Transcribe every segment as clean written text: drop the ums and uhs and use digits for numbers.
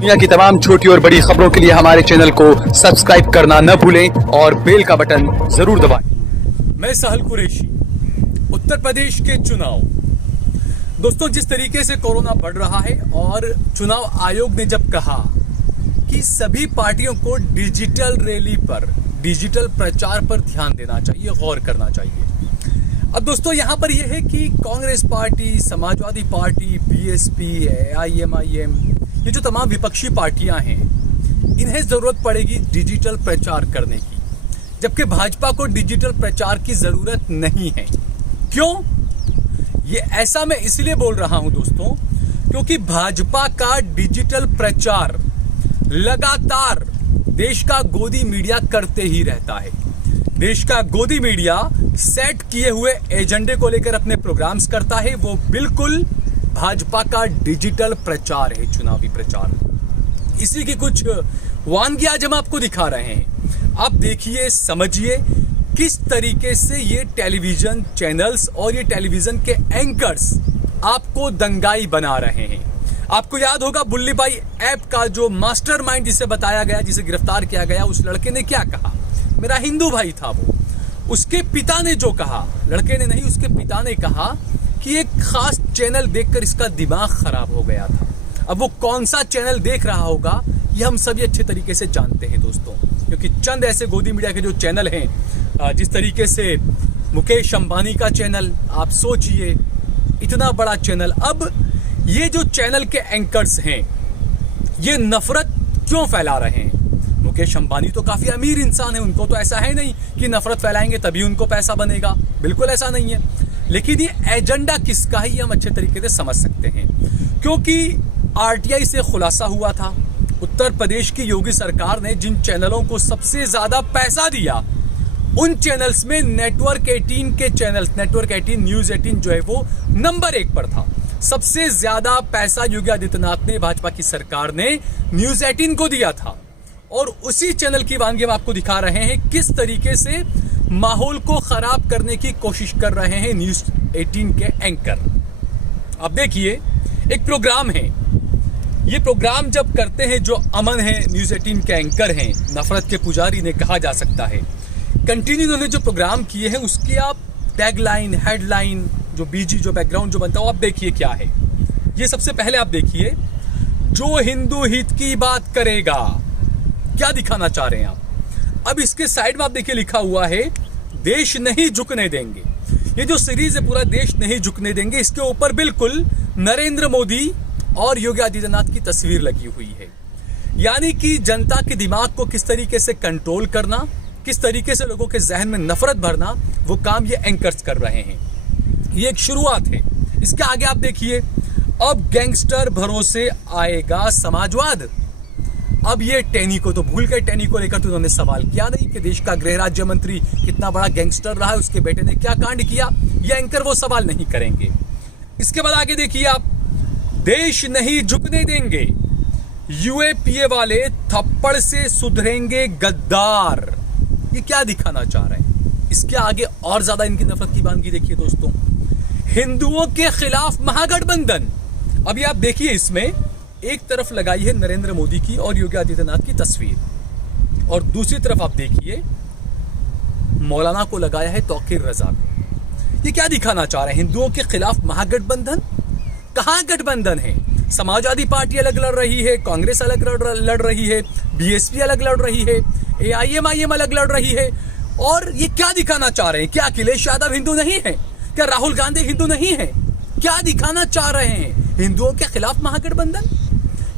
दुनिया की तमाम छोटी और बड़ी खबरों के लिए हमारे चैनल को सब्सक्राइब करना न भूलें और बेल का बटन जरूर दबाएं। मैं साहिल कुरैशी। उत्तर प्रदेश के चुनाव दोस्तों, जिस तरीके से कोरोना बढ़ रहा है और चुनाव आयोग ने जब कहा कि सभी पार्टियों को डिजिटल रैली पर, डिजिटल प्रचार पर ध्यान देना चाहिए, गौर करना चाहिए। अब दोस्तों यहाँ पर यह है कि Congress party, Samajwadi party, BSP, AIMIM, ये जो तमाम विपक्षी पार्टियां हैं, इन्हें जरूरत पड़ेगी डिजिटल प्रचार करने की, जबकि भाजपा को डिजिटल प्रचार की जरूरत नहीं है। क्यों? ये ऐसा मैं इसलिए बोल रहा हूं दोस्तों, क्योंकि भाजपा का डिजिटल प्रचार लगातार देश का गोदी मीडिया करते ही रहता है। देश का गोदी मीडिया सेट किए हुए एजेंडे को लेकर अपने प्रोग्राम्स करता है। वो बिल्कुल भाजपा का डिजिटल प्रचार है, चुनावी प्रचार। इसी की कुछ वानगी आज हम आपको दिखा रहे हैं। आप देखिए, समझिए किस तरीके से ये टेलीविजन चैनल्स और ये टेलीविजन के एंकर्स आपको दंगाई बना रहे हैं। आपको याद होगा बुल्ली भाई ऐप का जो मास्टरमाइंड जिसे बताया गया, जिसे गिरफ्तार किया गया, उस लड़के ने क्या कहा? मेरा हिंदू भाई था वो। उसके पिता ने जो कहा, लड़के ने नहीं, उसके पिता ने कहा कि एक खास चैनल देखकर इसका दिमाग खराब हो गया था। अब वो कौन सा चैनल देख रहा होगा ये हम सभी अच्छे तरीके से जानते हैं दोस्तों, क्योंकि चंद ऐसे गोदी मीडिया के जो चैनल हैं, जिस तरीके से मुकेश अंबानी का चैनल, आप सोचिए इतना बड़ा चैनल। अब ये जो चैनल के एंकर्स हैं, ये नफरत क्यों फैला रहे हैं? मुकेश अंबानी तो काफी अमीर इंसान है, उनको तो ऐसा है नहीं कि नफरत फैलाएंगे तभी उनको पैसा बनेगा, बिल्कुल ऐसा नहीं है। लेकिन ये एजेंडा किसका है ये हम अच्छे तरीके से समझ सकते हैं, क्योंकि RTI से खुलासा हुआ था। उत्तर प्रदेश की योगी सरकार ने जिन चैनलों को सबसे ज्यादा पैसा दिया, उन चैनल्स में नेटवर्क 18 के चैनल्स, नेटवर्क 18, न्यूज 18 जो है वो नंबर 1 पर था। सबसे ज्यादा पैसा योगी आदित्यनाथ ने, भाजपा की सरकार ने न्यूज 18 को दिया था। और उसी चैनल की वानगी हम आपको दिखा रहे हैं किस तरीके से माहौल को खराब करने की कोशिश कर रहे हैं न्यूज 18 के एंकर। अब देखिए, एक प्रोग्राम है, ये प्रोग्राम जब करते हैं जो अमन है, न्यूज 18 के एंकर हैं, नफरत के पुजारी ने कहा जा सकता है। कंटिन्यू उन्होंने जो प्रोग्राम किए हैं उसकी आप टैगलाइन, हेडलाइन, जो बीजी, जो बैकग्राउंड जो बनता है, आप देखिए क्या है। ये सबसे पहले आप देखिए, जो हिंदू हित की बात करेगा, क्या दिखाना चाह रहे हैं आप? अब इसके साइड में आप देखिए लिखा हुआ है, देश नहीं झुकने देंगे। ये जो सीरीज है पूरा देश नहीं झुकने देंगे, इसके ऊपर बिल्कुल नरेंद्र मोदी और योगी आदित्यनाथ की तस्वीर लगी हुई है। यानी कि जनता के दिमाग को किस तरीके से कंट्रोल करना, किस तरीके से लोगों के जहन में नफरत भरना, वो काम ये एंकर्स कर रहे हैं। ये एक शुरुआत है। इसके आगे आप देखिए, अब गैंगस्टर भरोसे आएगा समाजवाद। अब ये टैनी को तो भूल गए, टैनी को लेकर तो उन्होंने सवाल किया नहीं कि देश का गृह राज्य मंत्री कितना बड़ा गैंगस्टर रहा है, उसके बेटे ने क्या कांड किया, ये एंकर वो सवाल नहीं करेंगे। इसके बाद आगे देखिए आप, देश नहीं झुकने देंगे, UAPA वाले थप्पड़ से सुधरेंगे गद्दार। ये क्या दिखाना चाह रहे हैं? इसके आगे और ज्यादा इनकी नफरत की वानगी देखिए दोस्तों, हिंदुओं के खिलाफ महागठबंधन। अभी आप देखिए, इसमें एक तरफ लगाई है नरेंद्र मोदी की और योगी आदित्यनाथ की तस्वीर, और दूसरी तरफ आप देखिए मौलाना को लगाया है तौकीर रजा को। ये क्या दिखाना चाह रहे हैं? हिंदुओं के खिलाफ महागठबंधन। कहां गठबंधन है? समाजवादी पार्टी अलग लड़ रही है, कांग्रेस अलग लड़ रही है, BSP अलग लड़ रही है, AIMIM अलग लड़ रही है। और ये क्या दिखाना चाह रहे हैं? क्या अखिलेश यादव हिंदू नहीं है? क्या राहुल गांधी हिंदू नहीं है? क्या दिखाना चाह रहे हैं? हिंदुओं के खिलाफ महागठबंधन।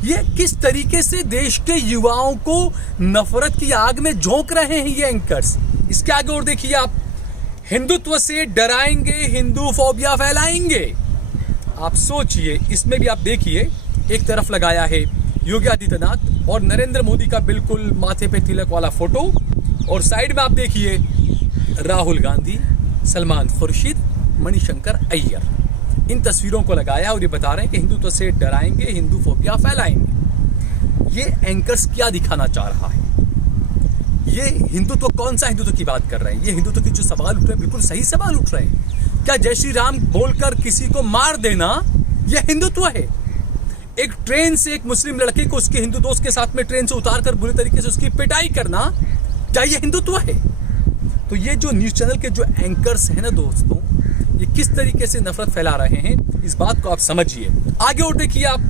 ये किस तरीके से देश के युवाओं को नफरत की आग में झोंक रहे हैं ये एंकर्स। इसके आगे और देखिए आप, हिंदुत्व से डराएंगे, हिंदू फोबिया फैलाएंगे। आप सोचिए, इसमें भी आप देखिए, एक तरफ लगाया है योगी आदित्यनाथ और नरेंद्र मोदी का बिल्कुल माथे पे तिलक वाला फोटो, और साइड में आप देखिए राहुल गांधी, सलमान खुर्शीद, मणिशंकर अय्यर, इन तस्वीरों को लगाया और ये बता रहे हैं कि हिंदुत्व से डराएंगे, हिंदू फोबिया फैलाएंगे। ये एंकर्स क्या दिखाना चाह रहा है? ये हिंदुत्व, कौन सा हिंदुत्व की बात कर रहे हैं? ये हिंदुत्व के जो सवाल उठ रहे हैं बिल्कुल सही सवाल उठ रहे हैं। क्या जय श्री राम बोलकर किसी को मार देना ये हिंदुत्व है? एक ट्रेन से एक मुस्लिम लड़के को उसके हिंदू दोस्त के साथ में ट्रेन से उतार कर बुरी तरीके से उसकी पिटाई करना, क्या ये हिंदुत्व है? तो ये जो न्यूज चैनल के जो एंकर्स हैं ना दोस्तों, ये किस तरीके से नफरत फैला रहे हैं, इस बात को आप समझिए। आगे और देखिए आप,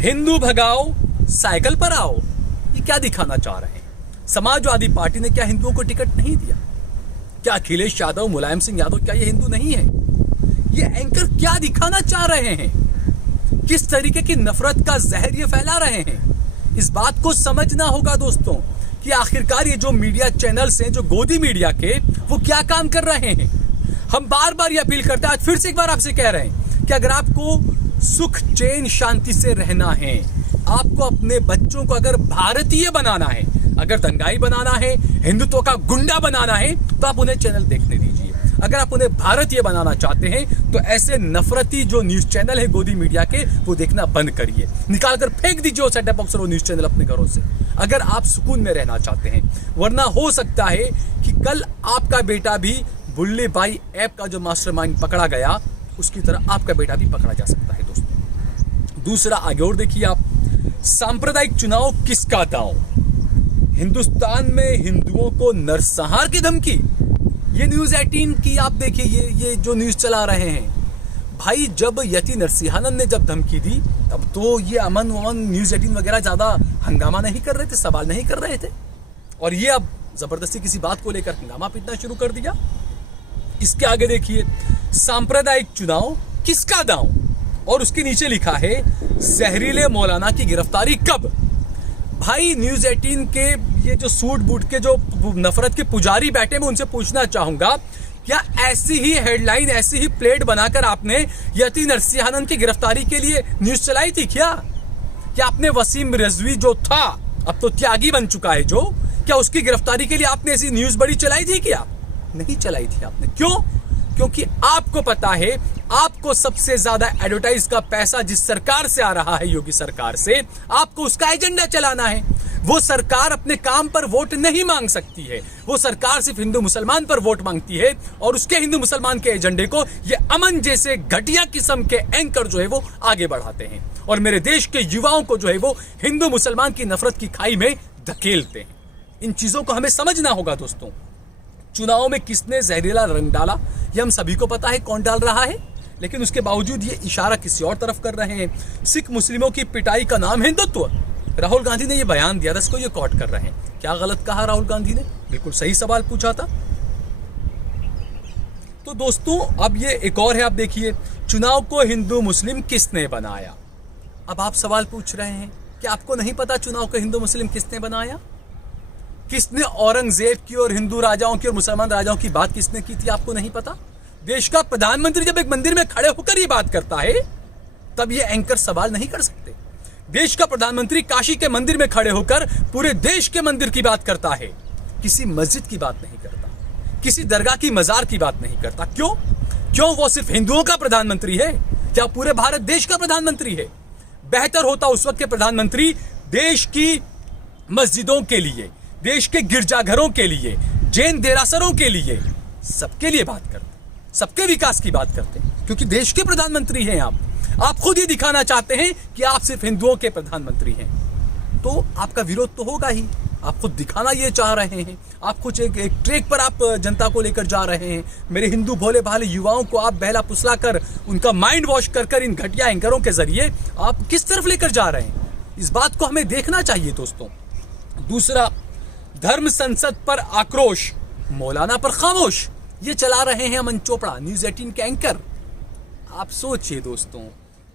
हिंदू भगाओ साइकिल पर आओ, ये क्या दिखाना चाह रहे हैं? समाजवादी पार्टी ने क्या हिंदुओं को टिकट नहीं दिया? क्या अखिलेश यादव, मुलायम सिंह यादव, क्या ये हिंदू नहीं है? ये एंकर क्या दिखाना चाह रहे हैं? किस तरीके की नफरत का जहर ये फैला रहे हैं? इस बात को समझना होगा दोस्तों कि आखिरकार ये जो मीडिया चैनल्स हैं, जो गोदी मीडिया के, वो क्या काम कर रहे हैं। हम बार बार ये अपील करते हैं, आज फिर से एक बार आपसे कह रहे हैं कि अगर आपको सुख चैन शांति से रहना है, आपको अपने बच्चों को अगर भारतीय बनाना है, अगर दंगाई बनाना है, हिंदुत्व का गुंडा बनाना है, तो आप उन्हें चैनल देखने दीजिए। अगर आप उन्हें भारतीय बनाना चाहते हैं तो ऐसे नफरती जो न्यूज चैनल है गोदी मीडिया के, वो देखना बंद करिए। निकाल कर फेंक दीजिए वो सेटअप बॉक्स और वो न्यूज चैनल अपने घरों से, अगर आप सुकून में रहना चाहते हैं। वरना हो सकता है कि कल आपका बेटा भी बुल्ले बाई ऐप का जो मास्टरमाइंड पकड़ा गया, उसकी तरह आपका बेटा भी पकड़ा जा सकता है दोस्तों। दूसरा आगे और देखिए आप, सांप्रदायिक चुनाव किसका दांव? हिंदुस्तान में हिंदुओं को नरसंहार की धमकी। ये न्यूज 18 की आप देखिए, ये जो न्यूज चला रहे हैं भाई, जब यति नरसिंहानंद ने जब धमकी दी, तब तो ये अमन वमन न्यूज 18 वगैरह ज्यादा हंगामा नहीं कर रहे थे, सवाल नहीं कर रहे थे, और ये अब जबरदस्ती किसी बात को लेकर हंगामा पीटना शुरू कर दिया। इसके आगे देखिए, सांप्रदायिक चुनाव किसका दांव, और उसके नीचे लिखा है जहरीले मौलाना की गिरफ्तारी कब। भाई न्यूज 18 के ये जो सूट बूट के जो नफरत के पुजारी बैठे, मैं उनसे पूछना चाहूंगा, क्या ऐसी ही हेडलाइन, ऐसी ही प्लेट बनाकर आपने यति नरसिंहानंद की गिरफ्तारी के लिए न्यूज चलाई थी क्या? क्या आपने वसीम रिजवी जो था, अब तो त्यागी बन चुका है जो, क्या उसकी गिरफ्तारी के लिए आपने ऐसी न्यूज बड़ी चलाई थी क्या? नहीं चलाई थी आपने। क्यों? क्योंकि आपको पता है, आपको सबसे ज्यादा एडवर्टाइज का पैसा जिस सरकार से आ रहा है, योगी सरकार से, आपको उसका एजेंडा चलाना है। वो सरकार अपने काम पर वोट नहीं मांग सकती है, वो सरकार सिर्फ हिंदू मुसलमान पर वोट मांगती है, और उसके हिंदू मुसलमान के एजेंडे को ये अमन जैसे घटिया किस्म के एंकर जो है वो आगे बढ़ाते हैं, और मेरे देश के युवाओं को जो है वो हिंदू मुसलमान की नफरत की खाई में धकेलते हैं। इन चीजों को हमें समझना होगा दोस्तों। चुनाव में किसने जहरीला रंग डाला, ये हम सभी को पता है कौन डाल रहा है, लेकिन उसके बावजूद ये इशारा किसी और तरफ कर रहे हैं। सिख मुस्लिमों की पिटाई का नाम हिंदुत्व। राहुल गांधी ने ये बयान दिया था, इसको ये कोट कर रहे हैं। क्या गलत कहा राहुल गांधी ने? बिल्कुल सही सवाल पूछा था। तो दोस्तों अब ये एक और है, आप देखिए, चुनाव को हिंदू मुस्लिम किसने बनाया। अब आप सवाल पूछ रहे हैं कि आपको नहीं पता चुनाव को हिंदू मुस्लिम किसने बनाया? किसने औरंगजेब की और हिंदू राजाओं की और मुसलमान राजाओं की बात किसने की थी, आपको नहीं पता? देश का प्रधानमंत्री जब एक मंदिर में खड़े होकर ये बात करता है, तब ये एंकर सवाल नहीं कर सकते। देश का प्रधानमंत्री काशी के मंदिर में खड़े होकर पूरे देश के मंदिर की बात करता है, किसी मस्जिद की बात नहीं करता, किसी दरगाह की मजार की बात नहीं करता। क्यों? क्यों वो सिर्फ हिंदुओं का प्रधानमंत्री है या पूरे भारत देश का प्रधानमंत्री है? बेहतर होता उस वक्त के प्रधानमंत्री देश की मस्जिदों के लिए, देश के गिरजाघरों के लिए, जैन देरासरों के लिए, सबके लिए बात करते, सबके विकास की बात करते हैं, क्योंकि देश के प्रधानमंत्री हैं आप। आप खुद ही दिखाना चाहते हैं कि आप सिर्फ हिंदुओं के प्रधानमंत्री हैं, तो आपका विरोध तो होगा ही। आप खुद दिखाना ये चाह रहे हैं, आप कुछ एक ट्रैक पर आप जनता को लेकर जा रहे हैं। मेरे हिंदू भोले भाले युवाओं को आप बहला फुसला कर, उनका माइंड वॉश कर इन घटिया एंकरों के जरिए आप किस तरफ लेकर जा रहे हैं, इस बात को हमें देखना चाहिए दोस्तों। दूसरा, धर्म संसद पर आक्रोश, मौलाना पर खामोश, ये चला रहे हैं अमन चोपड़ा, न्यूज 18 के एंकर। आप सोचिए दोस्तों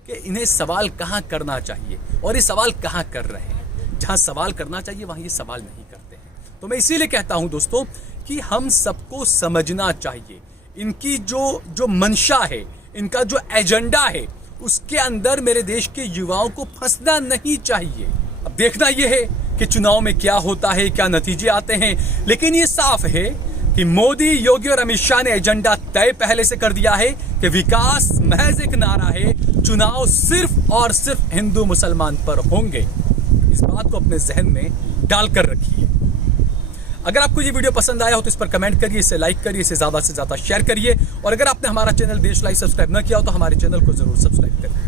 कि इन्हें सवाल कहां करना चाहिए और ये सवाल कहां कर रहे हैं। जहां सवाल करना चाहिए वहां ये सवाल नहीं करते हैं। तो मैं इसीलिए कहता हूं दोस्तों कि हम सबको समझना चाहिए, इनकी जो मंशा है, इनका जो एजेंडा है, उसके अंदर मेरे देश के युवाओं को फंसना नहीं चाहिए। अब देखना यह है कि चुनाव में क्या होता है, क्या नतीजे आते हैं, लेकिन ये साफ है कि मोदी, योगी और अमित शाह ने एजेंडा तय पहले से कर दिया है कि विकास महज एक नारा है, चुनाव सिर्फ और सिर्फ हिंदू मुसलमान पर होंगे। इस बात को अपने जहन में डालकर रखिए। अगर आपको ये वीडियो पसंद आया हो तो इस पर कमेंट करिए, इसे लाइक करिए, इसे ज्यादा से ज्यादा शेयर करिए, और अगर आपने हमारा चैनल देश लाइव सब्सक्राइब न किया हो तो हमारे चैनल को जरूर सब्सक्राइब करिए।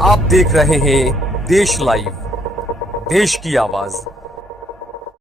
आप देख रहे हैं देश लाइव, देश की आवाज।